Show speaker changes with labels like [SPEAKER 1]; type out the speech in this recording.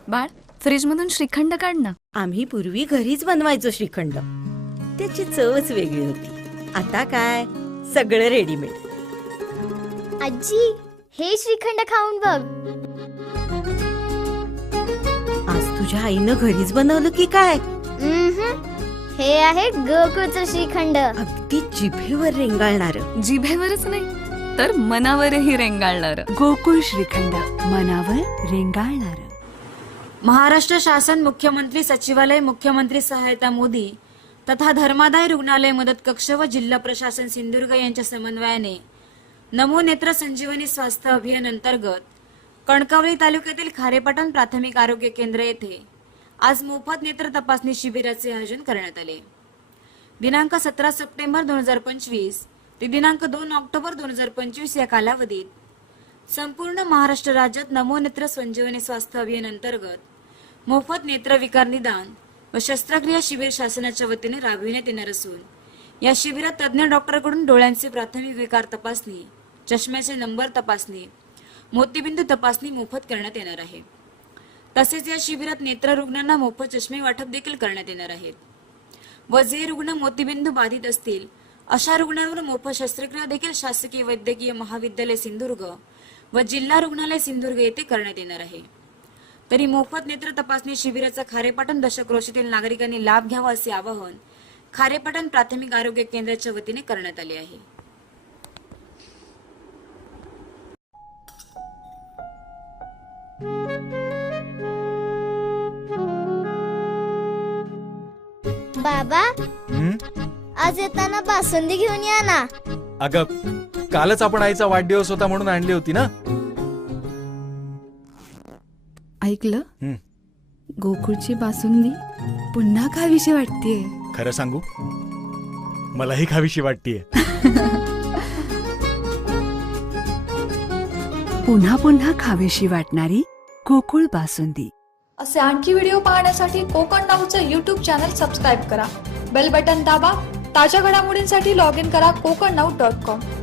[SPEAKER 1] बाळ, फ्रीजमधून श्रीखंड काढ ना.
[SPEAKER 2] आम्ही पूर्वी घरीच बनवायचो श्रीखंड. त्याची चवच वेगळी होती. आता काय सगळं रेडीमेड.
[SPEAKER 3] आजी, हे श्रीखंड खाऊन बघ.
[SPEAKER 2] आज तुझ्या आईनं घरीच बनवलं की काय?
[SPEAKER 3] हे आहे गोकुळचं श्रीखंड.
[SPEAKER 2] अगदी जिभेवर रेंगाळणार.
[SPEAKER 1] जिभेवरच नाही तर मनावरही रेंगाळणार.
[SPEAKER 4] गोकुळ श्रीखंड, मनावर रेंगाळणार.
[SPEAKER 5] महाराष्ट्र शासन मुख्यमंत्री सचिवालय, मुख्यमंत्री सहायता मोदी तथा धर्मादाय रुग्णालय मदत कक्ष व जिल्हा प्रशासन सिंधुदुर्ग यांच्या समन्वयाने नमो नेत्र संजीवनी स्वास्थ्य अभियान अंतर्गत कणकवली तालुक्यातील खारेपाटण प्राथमिक आरोग्य केंद्र येथे आज मोफत नेत्र तपासणी शिबिराचे आयोजन करण्यात आले. दिनांक 17 सप्टेंबर 2025 ते दिनांक 2 ऑक्टोबर 2025 या कालावधीत संपूर्ण महाराष्ट्र राज्यात नमो नेत्र संजीवनी स्वास्थ्य अभियान अंतर्गत मोफत नेत्र विकार निदान व शस्त्रक्रिया शिबिर शासनाच्या वतीने राबविण्यात येणार असून या शिबिरात तज्ज्ञ डॉक्टरकडून डोळ्यांचे प्राथमिक विकार तपासणी, चष्म्याचे नंबर तपासणी, मोतीबिंदू तपासणी मोफत करण्यात येणार आहे. तसेच या शिबिरात नेत्र रुग्णांना मोफत चष्मे वाटप देखील करण्यात येणार आहेत व जे रुग्ण मोतीबिंदू बाधित असतील अशा रुग्णांवर मोफत शस्त्रक्रिया देखील शासकीय वैद्यकीय महाविद्यालय सिंधुदुर्ग व जिल्हा रुग्णालय सिंधुदुर्ग येथे करण्यात येणार आहे. तरी मोफत नेत्र तपासणी शिबिराचा खारेपाटण दशक्रोशीतील नागरिकांनी लाभ घ्यावा असे आवाहन खारेपाटण प्राथमिक आरोग्य केंद्राच्या वतीने करण्यात आले आहे.
[SPEAKER 3] बाबा, आज येताना बासुंदी घेऊन या ना.
[SPEAKER 6] अगं, कालच आपण आईचा वाढदिवस होता म्हणून आणली होती ना.
[SPEAKER 4] ऐकलं? गोकुळची बासुंदी पुन्हा खावीशी वाटतेय.
[SPEAKER 6] खरं सांगू, मलाही खावीशी वाटतीये.
[SPEAKER 4] पुन्हा पुन्हा खावीशी वाटणारी गोकुळ बासुंदी.
[SPEAKER 7] असे आणखी व्हिडिओ पाहण्यासाठी कोकण नाऊचं यूट्यूब चॅनल सबस्क्राईब करा. बेल बटन दाबा. ताज्या घडामोडींसाठी लॉग इन करा kokarnau.com.